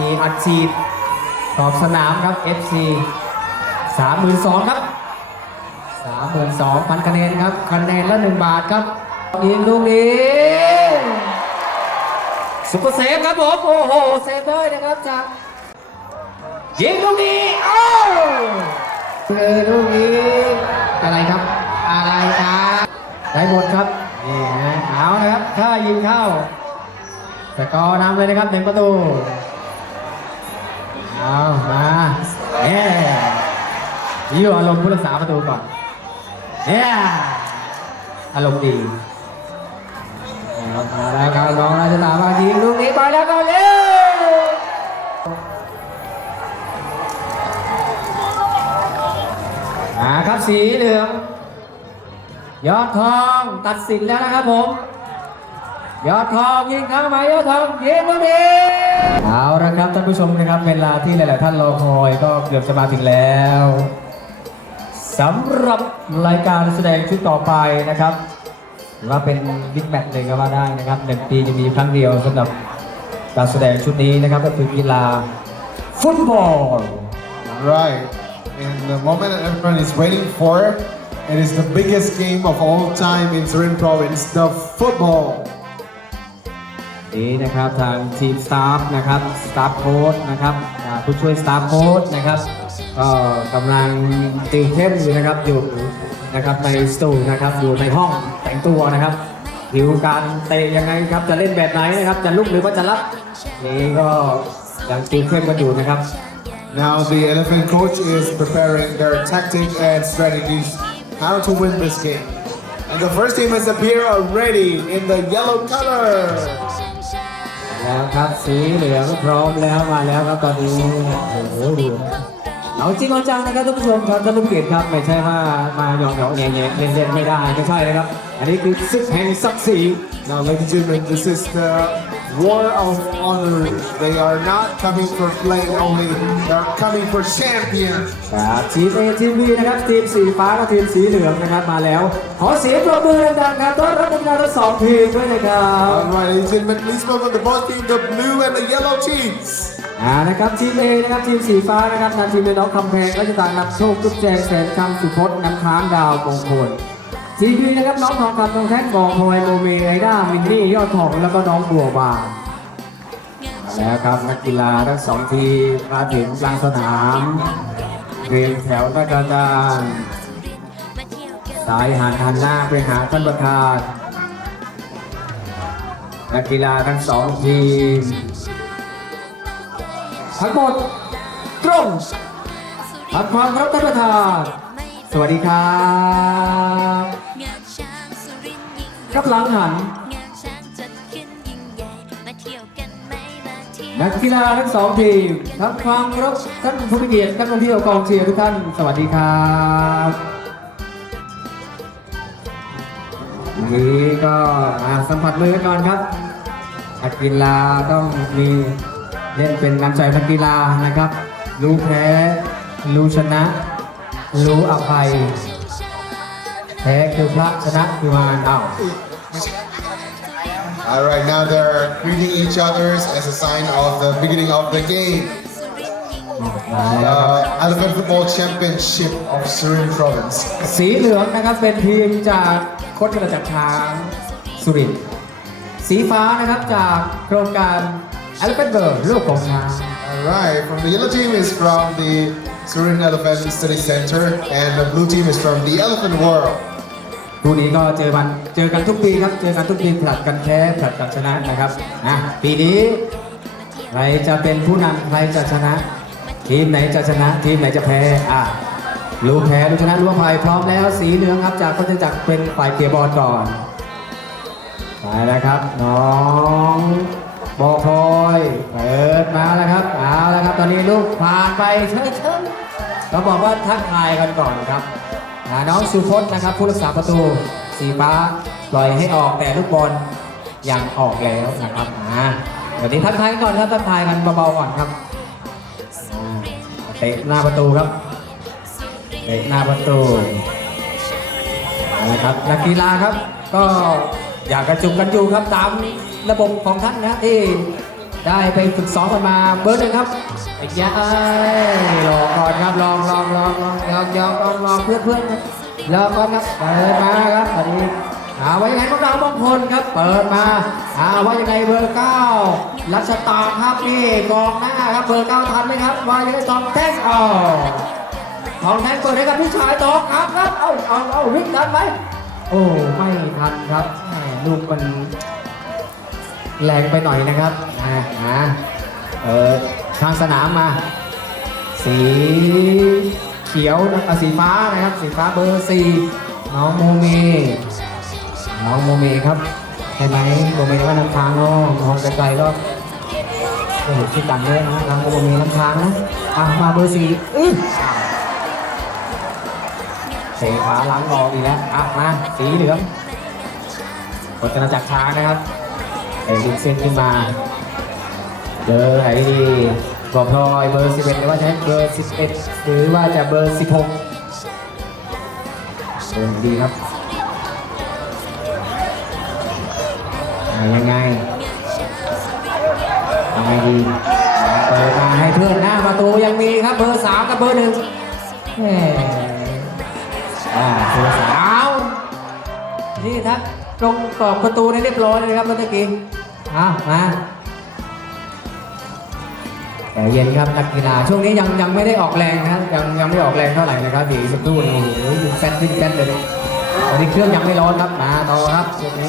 มีอัดฉีดขอบสนามครับ FC 32,000ครับ32,000คะแนนครับคะแนนละ 1 บาทครับยิงลูกนี้ซุปเปอร์เซฟครับผมโอ้โหเซฟเลยนะครับจากยิงลูกนี้โอ้คือลูกนี้อะไรครับอะไรครับได้หมดครับนี่นะเอานะครับถ้ายิงเข้าสกอร์นำเลยนะครับหนึ่งประตู เอามาเอ๊ยี่อารมณ์ผู้รักษาประตูก่อนเนี่ยอารมณ์ดีมาแล้วครับน้องราชตามายิงลูกนี้ไปแล้วก็เร็วมาครับสีเหลืองยอดทองตัดสินแล้วนะครับผม ยอดทองยิงเข้าไปยอดทองยิงลูกนี้ เอาละครับท่านผู้ชมนะครับเวลาที่หลาย ๆ ท่านรอคอยก็เกือบจะมาถึงแล้วสำหรับรายการแสดงชุดต่อไปนะครับถือว่าเป็นบิ๊กแมตช์เลยก็ว่าได้นะครับหนึ่งปีจะมีครั้งเดียวสำหรับการแสดงชุดนี้นะครับก็คือกีฬาฟุตบอล Right. And the moment that everyone is waiting for, it is the biggest game of all time in Surin province, the football. นี้นะครับทางทีมสตาฟนะครับสตาฟโค้ชนะครับผู้ช่วยสตาฟโค้ชนะครับก็กำลังติวเข้มอยู่นะครับอยู่นะครับในสตูนะครับอยู่ในห้องแต่งตัวนะครับดิวการเตะยังไงครับจะเล่นแบบไหนนะครับจะลุกหรือว่าจะรับนี่ก็ยังติวเข้มกันอยู่นะครับ Now the elephant coach is preparing their tactics and strategies how to win this game. And the first team has appeared already in the yellow color. แล้วครับสีเหลืองพร้อมแล้วมาแล้วครับตอนนี้โอ้โหดูเอาจริงเอาจังนะครับท่านผู้ชมครับท่านผู้เกียรติครับไม่ใช่ว่ามาหยอกหยอกแง่แง่เล่นเล่นไม่ได้ไม่ใช่นะครับ อันนี้คือศึกแห่งศักดิ์ศรี Now, ladies and gentlemen, this is the war of honor. They are not coming for playing only, they are coming for champions. ครับทีมเอทีมบีนะครับทีมสีฟ้ากับทีมสีเหลืองนะครับมาแล้ว ขอเสียงปรบมือดังๆครับต้อนรับนักกีฬาทั้งสองทีมด้วยนะครับ Alright, ladies and gentlemen, please welcome the both team, the blue and the yellow teams. อ่านะครับทีมเอนะครับทีมสีฟ้านะครับนำทีมโดยน้องคำแพงรัชตานำโชคกุ๊บแจงแสนคำสุพจน์น้ำค้างดาวมงคล ทีมบีนะครับน้องทองคำทองแท่งกองพลอยโมเมไอด้ามินนี่ยอดทองแล้วก็น้องบัวบานมาแล้วครับนักกีฬาทั้งสองทีมาถึงกลางสนามเรียงแถวหน้ากรานสายหันหันหน้าไปหาท่านประธานนักกีฬาทั้งสองทีมทั้งหมดตรงทักความรับท่านประธานสวัสดีครับ กับหลังหัน นักกีฬาทั้งสองทีมทั้งความรับท่านผู้มีเกียรติท่านท่องเที่ยวกองเชียร์ทุกท่าน สวัสดีครับนนี้ก็มาสัมผัสมือกันก่อนครับนักกีฬาต้องมีเล่นเป็นน้ำใจนักกีฬานะครับ รู้แพ้ รู้ชนะ รู้อภัย แพ้คือพระชนะคือมารเอา Alright, now they're greeting each other as a sign of the beginning of the game. มาแล้วครับ Uh, Elephant Football Championship of Surin Province. สีเหลืองนะครับเป็นทีมจากโคตรกระจับช้างสุรินทร์สีฟ้านะครับจากโครงการ Elephant Bird ลูกของช้าง Alright, from the yellow team is from the Surin Elephant Study Center, and the blue team is from the Elephant World. คู่นี้ก็เจอมันเจอกันทุกปีครับ เจอกันทุกปีผลัดกันแพ้ผลัดกันชนะนะครับนะปีนี้ใครจะเป็นผู้นำใครจะชนะ ทีมไหนจะชนะ ทีมไหนจะแพ้อะรู้แพ้รู้ชนะรู้อภัยพร้อมแล้วสีเหลืองครับจากก็จะจักเป็นฝ่ายเกียร์บอลก่อนไปแล้วครับ น้องบอพลอยเปิดมาแล้วครับเอาแล้วครับ ตอนนี้ลูกผ่านไปเชิญเชิญเราบอกว่าทักทายกันก่อนครับ น้องสุพจน์นะครับ ผู้รักษาประตูสีฟ้าปล่อยให้ออกแต่ลูกบอลยังออกแล้วนะครับอ่าเดี๋ยวนี้ทักทายกันก่อนครับทักทายกันเบาๆก่อนครับอ่าเตะหน้าประตูครับเตะหน้าประตูเอาละครับนักกีฬาครับก็อยากกระจุกกันอยู่ครับตามระบบของท่านนะที่ ได้ไปฝึกซ้อมกันมาเบอร์หนึ่งครับไอ้ยะเอ้ยรอก่อนครับลองลองลองลองลองลองลองลองเพื่อนเพื่อนครับรอก่อนครับเปิดมาครับตอนนี้อาไว้ยังไงพวกเราบางคนครับ เปิดมาอาว่ายังไงเบอร์เก้ารัชตาครับนี่กองหน้าครับเบอร์เก้าทันไหมครับว่ายังไงสองแท่งอ๋อทองแท่งเปิดให้กับพี่ชายตอกครับครับเอาเอาเอาวิ่งทันไหมโอ้ไม่ทันครับแหมลูกมัน แรงไปหน่อยนะครับอ่าเออทางสนามมา สีเขียวนะสีฟ้านะครับ สีฟ้าเบอร์สี่น้องโมเมน้องโมเมครับใช่ไหมโมเมว่านำทางเนาะมองไกลๆก็โอ้โหคิดดังเลยนะน้องโมเมนำทางนะอะมาเบอร์สี่อื้อเสียขาหลังออกอีกแล้วอะมาสีเหลืองกดกระจักช้างนะครับ ไอ้ลูกเส้นขึ้นมาเบอร์ไหนดีบอกพลอยเบอร์11หรือว่าจะให้เบอร์ 11 หรือว่าจะเบอร์ 16เบอร์ดีครับยังไงยังไงดีเปิดมาให้เพื่อนหน้าประตูยังมีครับเบอร์3กับเบอร์หนึ่งแหมอ่าเบอร์สามนี่ครับตรงกรอบประตูนี่เรียบร้อยเลยครับเมื่อกี้ อามาแต่เย็นครับนักกีฬาช่วงนี้ยังยังไม่ได้ออกแรงนะครับยังยังไม่ออกแรงเท่าไหร่นะครับดีสักครู่นึงโอ้โหยิงแฟนวิ่งแฟนเลยตอนนี้เครื่องยังไม่ร้อนครับมาต่อครับช่วงนี้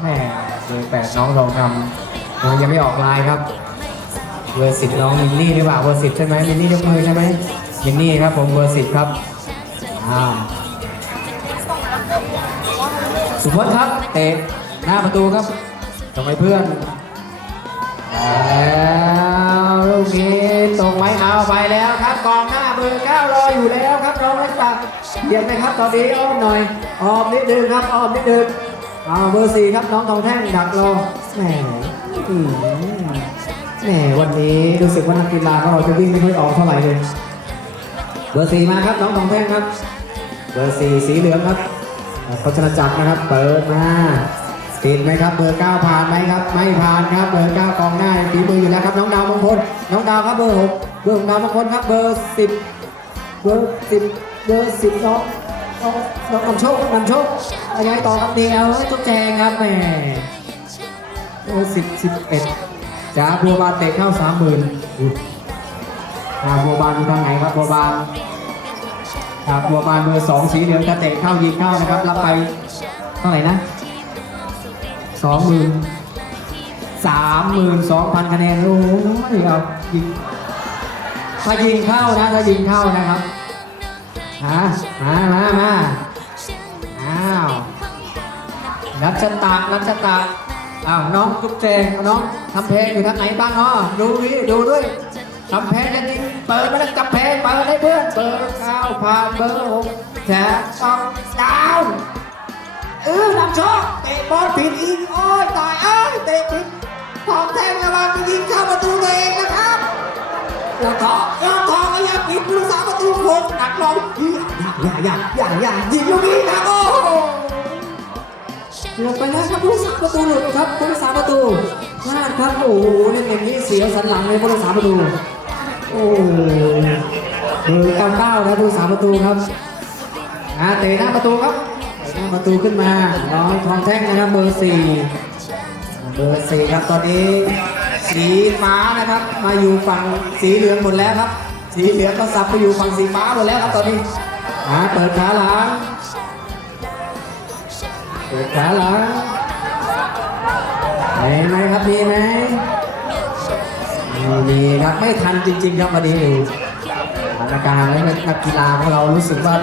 แหม่เบอร์แปดน้องลองทำน้องยังไม่ออกลายครับเบอร์สิบน้องมินนี่หรือเปล่าเบอร์สิบใช่ไหมมินนี่ยกมือใช่ไหมมินนี่ครับผมเบอร์สิบครับอ้า สุพจน์ครับเตะหน้าประตูครับตรงไปเพื่อนแล้วลูกนี้ตรงไว้เอาไปแล้วครับกองหน้าเบอร์เก้ารออยู่แล้วครับน้องเล็กตาเยี่ยมไหมครับตอนนี้อ้อมหน่อยอ้อมนิดนึงครับอ้อมนิดนึงเอาเบอร์สี่ครับน้องทองแท่งดักรอแหมแหมวันนี้รู้สึกว่านักกีฬาของเราจะวิ่งไม่ค่อยออกเท่าไหร่เลยเบอร์สี่มาครับน้องทองแท่งครับ เบอร์สี่สีเหลืองครับ พัชรจักรนะครับ เปิดมาติดไหมครับเบอร์เก้าผ่านไหมครับไม่ผ่านครับเบอร์เก้ากองหน้าฝีมืออยู่แล้วครับน้องดาวมงคลน้องดาวครับเบอร์หกเบอร์ของดาวมงคลครับเบอร์สิบเบอร์สิบเบอร์สิบน้องน้องน้องนำโชคนำโชคอะไรต่อครับเดียวให้ตุ๊กแจงครับแหมเบอร์สิบสิบเอ็ดจ้าบัวบานเตะเข้าสามหมื่นอ่าบัวบานอยู่ทางไหนครับบัวบาน ครับบัวบานเบอร์สองสีเหลืองจะเตะเข้ายิงเข้านะครับ รับไปเท่าไหร่นะสองหมื่นสามหมื่นสองพันคะแนนโอ้โหเอายิงถ้ายิงเข้านะถ้ายิงเข้านะครับฮะมามามาอ้าวรัชะตะรัชะตะอ้าวน้องทุกแจน้องทำเพลงอยู่ทางไหนบ้างเนาะดูดิดูด้วยกำแพลงกันจริง เปิดมาแล้วกำแพลงเปิดให้เพื่อนเปิดเก้าผ่านเบอร์หกแฉต้องดาวเออนำโชคเตะบอลผิดอีกโอ้ยตายเอ้ยเตะผิดของแทงระวังไปยิงเข้าประตูตัวเองนะครับแล้วก็ยอดทองก็ยังผิดผู้รักษาประตูโคงหนักลงอย่าอย่าอย่าอย่าอย่ายิงลูกนี้นะโอ้โหเกือบไปแล้วครับผู้รักษาประตูหลุดครับผู้รักษาประตูพลาดครับโอ้โหเล่นอย่างนี้เสียสันหลังเลยผู้รักษาประตู โอ้เบอร์เก้าเก้านะผู้รักษาประตูครับอ่าเตะหน้าประตูครับเตะหน้าประตูขึ้นมาน้อยทองแท่งนะครับเบอร์สี่เบอร์สี่ครับตอนนี้ สีฟ้านะครับ มาอยู่ฝั่งสีเหลืองหมดแล้วครับ สีเหลืองก็สับไปอยู่ฝั่งสีฟ้าหมดแล้วครับตอนนี้อ่าเปิดขาหลังเปิดขาหลังมีไหมครับมีไหม ไม่มีครับไม่ทันจริง ๆ ครับวันนี้สถานการณ์และนักกีฬาของเรารู้สึกว่า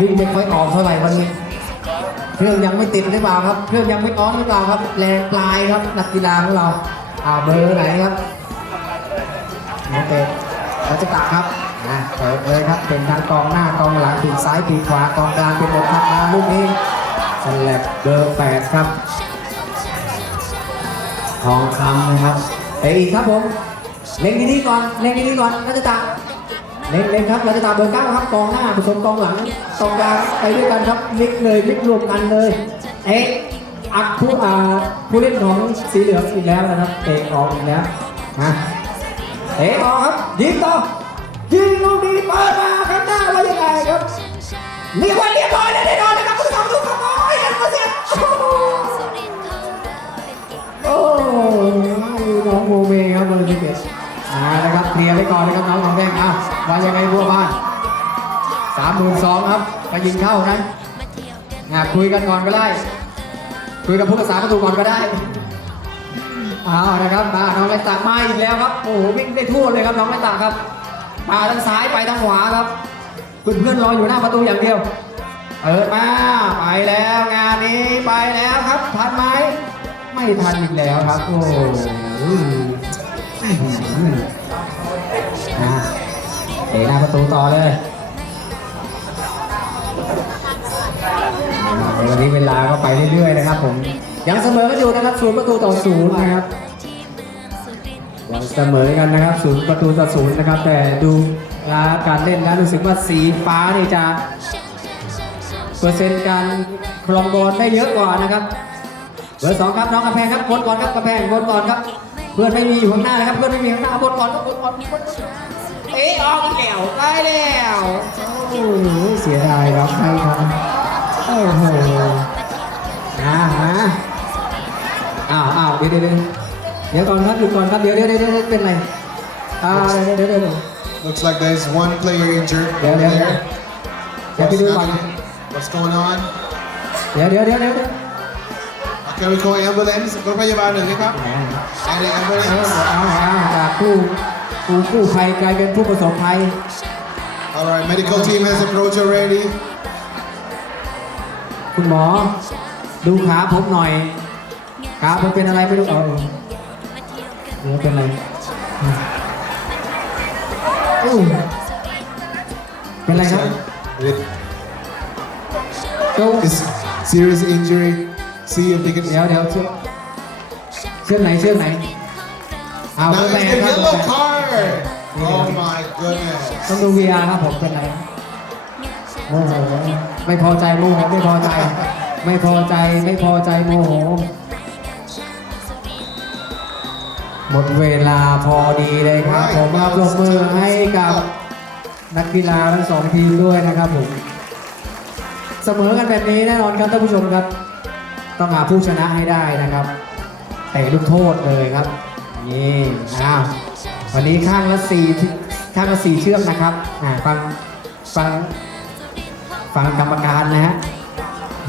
วิ่งไม่ค่อยออกเท่าไหร่วันนี้เครื่องยังไม่ติดหรือเปล่าครับ เครื่องยังไม่อ้อนหรือเปล่าครับ แรงปลายครับนักกีฬาของเราอ่าเบอร์ไหนครับโอเคเราจะตักครับนะเปิดเลยครับเป็นทางกองหน้ากองหลังปีกซ้ายปีกขวากองกลางเป็นบททักมาลูกนี้สแลบเบอร์แปดครับทองคำนะครับ ไปอีกครับผม เล็งดีๆก่อน เล็งดีๆก่อนรัชตาเล็งเล็งครับรัชตาเบอร์เก้าครับกองหน้าผสมกองหลังกองกลางไปด้วยกันครับมิกเลยมิกรวมกันเลยเอ๊ะอักผู้อ่าผู้เล่นของสีเหลืองอีกแล้วนะครับเตะออกอีกแล้วนะเตะออครับยิงต่อยิงลูกนี้เปิดมาข้างหน้าว่ายังไงครับเรียกว่าเรียบร้อยแล้วแน่นอน เคลียร์ไว้ก่อนนะครับน้องของแดงอ้าวว่ายังไงบัวบ้านสามหมื่นสองครับไปยิงเข้านะอ่าคุยกันก่อนก็ได้ คุยกับผู้รักษาประตูก่อนก็ได้เอานะครับมาน้องไม้ตากมาอีกแล้วครับโอ้โหวิ่งได้ทั่วเลยครับน้องไม้ตากครับมาทางซ้ายไปทางขวาครับเพื่อนเพื่อนรออยู่หน้าประตูอย่างเดียวเปิดมาไปแล้วงานนี้ไปแล้วครับทันไหมไม่ทันอีกแล้วครับโอ้โหอะ เตะหน้าประตูต่อเลยวันนี้เวลาก็ไปเรื่อยๆนะครับผม ยังเสมอกันอยู่นะครับศูนย์ประตูต่อศูนย์นะครับยังเสมอกันนะครับศูนย์ประตูต่อศูนย์นะครับ แต่ดูการเล่นแล้วรู้สึกว่าสีฟ้านี่จะเปอร์เซ็นต์การครองบอลได้เยอะกว่านะครับเบอร์สองครับน้องกระแพงครับบนก่อนครับกระแพงบนก่อนครับ เพื่อนไม่มีอยู่ข้างหน้านะครับ เพื่อนไม่มีข้างหน้าบนก่อนครับบนก่อนบนก่อน เอ๊ะออกอีกแล้วได้แล้วโอ้โหเสียดายครับใครครับโอ้โหอ่าฮะอ้าวอ้าวเดี๋ยวเดี๋ยวเดี๋ยวเดี๋ยวก่อนครับหยุดก่อนครับเดี๋ยวเดี๋ยวเดี๋ยวเดี๋ยวเป็นไรอ่าเดี๋ยวเดี๋ยวเดี๋ยวเดี๋ยว Looks like there's one player injured Yeah, over yeah, there. yeah. เดี๋ยวไป What's ดูก่อน happening? What's going on? เดี๋ยวเดี๋ยวเดี๋ยวเดี๋ยว Okay, we call ambulance. รถพยาบาลหนึ่งนะครับแหม And the เออ ambulance. เอาเอาจา กผู้ผู้กู้ภัยกลายเป็นผู้ประสบภัย All right, medical team has approached already. คุณหมอ ดูขาผมหน่อยขาผมเป็นอะไรไม่รู้เออเดี๋ยวเป็นอะไรอู้เป็นอะไรครับ With โจ้ this serious injury. See if they can. เดี๋ยวเดี๋ยวเชือกเชือกไหนเชือกไหน เอา Now เบอร์ it's แป the ดครับ yellow card. Oh my goodness. ต้องดู VR ครับผมเป็นอะไรโมโหไม่พอใจโมโหไม่พอใจ ไม่พอใจไม่พอใจโมโหหมดเวลาพอดีเลยครับผมมาปรบมือให้กับนักกีฬาทั้งสองทีมด้วยนะครับผมเสมอกันแบบนี้แน่นอนครับท่านผู้ชมครับ ต้องหาผู้ชนะให้ได้นะครับเตะลูกโทษเลยครับ นี่อ้าววันนี้ข้างละสี่ข้างละสี่เชือกนะครับอ่าฟังฟังฟังกรรมการนะฮะ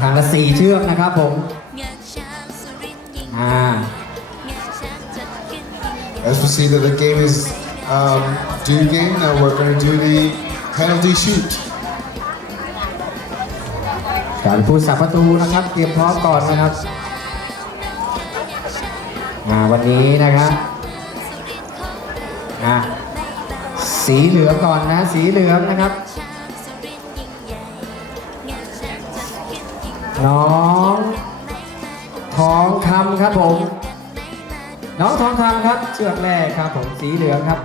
ข้างละสี่เชือกนะครับผมอ่า As we see that the game is um, due game, now we're going to do the penalty shoot. การผู้สับประตูนะครับเตรียมพร้อมก่อนนะครับ อ่าวันนี้นะครับอ่าสีเหลืองก่อนนะ สีเหลืองนะครับ น้องทองคำครับผม น้องทองคำครับเชือกแรกครับผมสีเหลืองครับ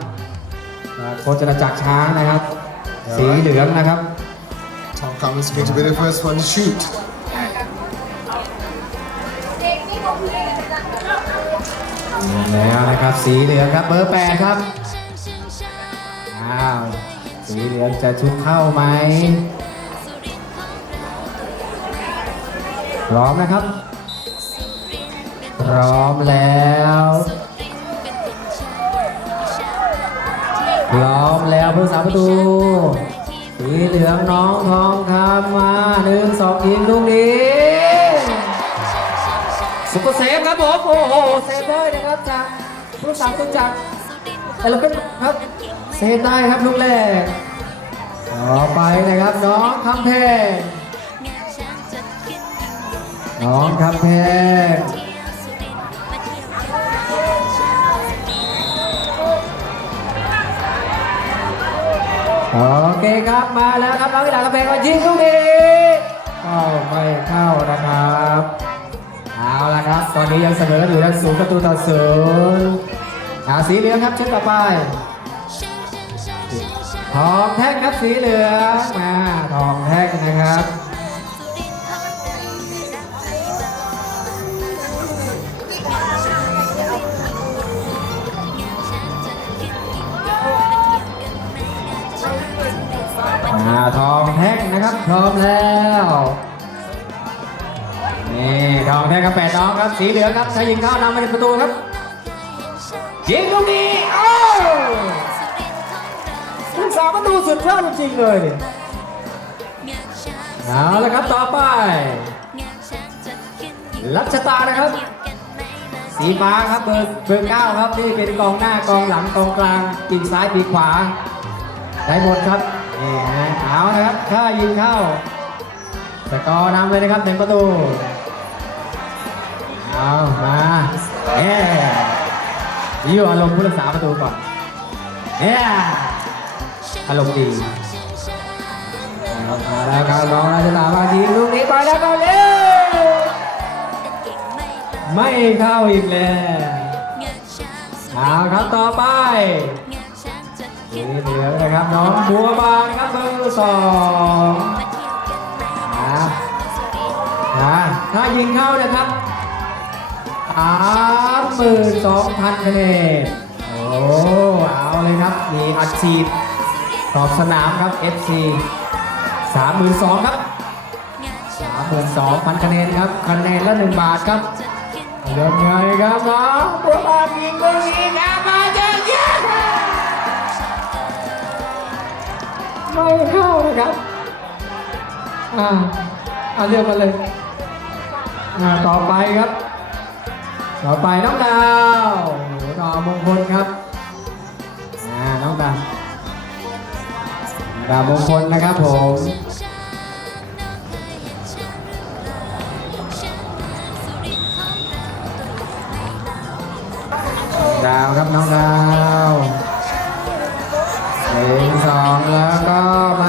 อ่าโคจรจักรช้างนะครับ สีเหลืองนะครับ Tom Collins is going to be the first one to shoot. แล้วนะครับสีเหลืองครับเบอร์แปดครับอ้าวสีเหลืองจะชุดเข้าไหมพร้อมนะครับพร้อมแล้วพร้อมแล้วผู้สาประตูสีเหลืองน้องทองคำมาหนึ่งสองยิงลูกนี้ สุปเปอร์เซฟครับผม โอ้โห เซฟได้นะครับจากผู้สาประตูจากเอลเป็นครับ เซฟได้ครับลูกแรกต่อไปนะครับน้องคำแพงน้องคำแพงโอเคครับมาแล้วครับน้องกีฬากระแพงก็ยิงลูกนี้เข้าไม่เข้านะครับ เอาละครับ ตอนนี้ยังเสมออยู่ด้านสูประตูต่อศูนย์สีเหลืองครับเช่นต่อไปทองแท่งครับสีเหลืองมาทองแท่งนะครับมาทองแท่งนะครับพร้อมแล้ว ทองแท่งกับแปดน้องครับสีเหลืองครับชายิงเข้านำมาในประตูครับยิงลูกนี้โอ้ผู้สาประตูสุดยอดจริงๆเลยเนี่ยเอาละครับต่อไปรัชตานะครับ สีฟ้าครับเบอร์เบอร์เก้าครับนี่เป็นกองหน้ากองหลังกองกลางปีกซ้ายปีกขวาได้หมดครับนี่ฮะเอานะครับถ้ายิงเข้าสกอร์นำเลยนะครับหนึ่งประตู เอามาเอ๊ยี่อารมณ์ผู้รักษาประตูก่อนเอ๊อารมณ์ดีเอามาแล้วครับน้องราชตามายิงลูกนี้ไปแล้วก็เร็วไม่เข้าอีกแล้วเอาครับต่อไปสีเหลือนะครับน้องบัวบานครับเบอร์สองนะนะถ้ายิงเข้านะครับ สามหมื่นสองพันคะแนนโอ้เอาเลยครับ มีอัดฉีดตอบสนามครับ FC สามหมื่นสองครับสามหมื่นสองพันคะแนนครับคะแนนละหนึ่งบาทครับยังไงครับน้องบัวบานยิงลูกนี้นะมาเจอเยอะไม่เข้านะครับอ่าเอาเรียกมาเลยอ่าต่อไปครับ ต่อไปน้องดาวต่อมงคลครับอ่าน้องดาวดาวมงคลนะครับผมดาวครับน้องดาวเลงสองแล้วก็มา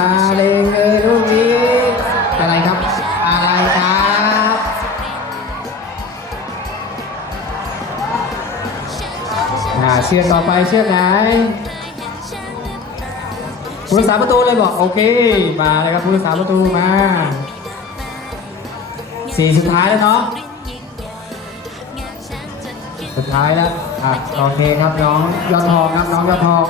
ชือกต่อไปเชือกไหนผู้รักษาประตูเลยบอกโอเค มาเลยครับผู้รักษาประตูมาสี่สุดท้ายแล้วเนาะสุดท้ายแล้วอะโอเคครับน้องยอดทองครับน้องยอดทอง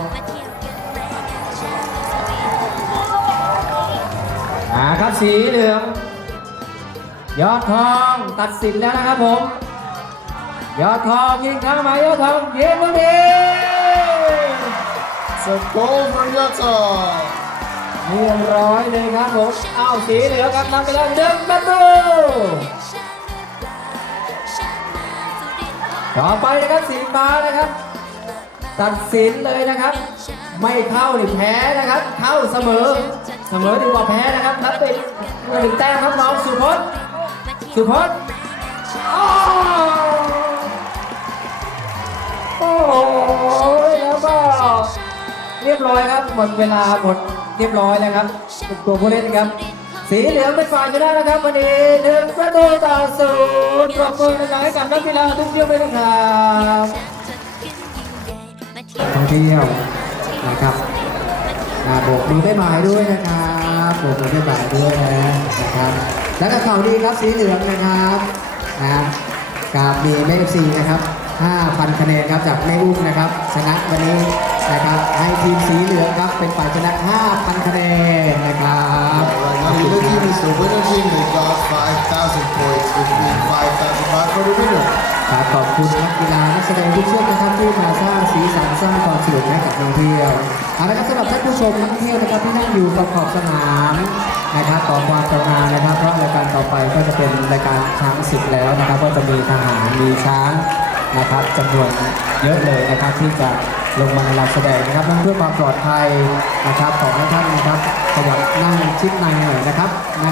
อ่าครับสีเหลืองยอดทองตัดสินแล้วนะครับผม ยอดทองยิงเข้ามายอดทองยิงลูกนี้ It's a goal for Yota. เรียบร้อยเลยครับผมอ้าวสีเหลืองครับนำไปแล้วหนึ่งประตูต่อไปนะครับสีฟ้านะครับ ตัดสินเลยนะครับ ไม่เข้านี่แพ้นะครับ เข้าเสมอ เสมอดีกว่าแพ้นะครับนับเป็นหนึ่งแต้มครับน้องสุพจน์สุพจน์อ้ เรียบร้อยครับ หมดเวลาหมดเรียบร้อยแล้วครับตัวผู้เล่นครับ สีเหลืองเป็นฝ่ายชนะนะครับวันนี้หนึ่งประตูต่อศูนย์ปรบมือดังให้กับนักกีฬาทุกเที่ยวด้วยนะครับท่องเที่ยวนะครับอ่าโบกมือได้หมายด้วยนะครับโบกมือได้หมายด้วยนะครับและก็ข่าวดีครับสีเหลืองนะครับนะกับมีเมฟซีนะครับ5,000 คะแนนครับจากแม่อุ้มนะครับ ชนะวันนี้ นะครับให้ทีมสีเหลืองครับเป็นฝ่ายชนะ 5,000 คะแนนนะครับ Right now, the other team is the winner team. They got 5,000 points, which means 5,000 baht for the winner. ครับขอบคุณนักกีฬานักแสดงทุกเชือกนะครับที่มาสร้างสีสันสร้างความสนุกให้กับนักท่องเที่ยวเอาละครับสำหรับท่านผู้ชมนักท่องเที่ยวนะครับที่นั่งอยู่กับขอบสนามนะครับต่อความกรุณานะครับเพราะรายการต่อไปก็จะเป็นรายการช้างศึกแล้วนะครับ ก็จะมีทหารมีช้างนะครับจำนวนเยอะเลยนะครับที่จะ ลงมาหลานแสดงนะครับเพื่อความปลอดภัยนะครับของท่านนะครับขยับนั่งชิดในหน่อยนะครับ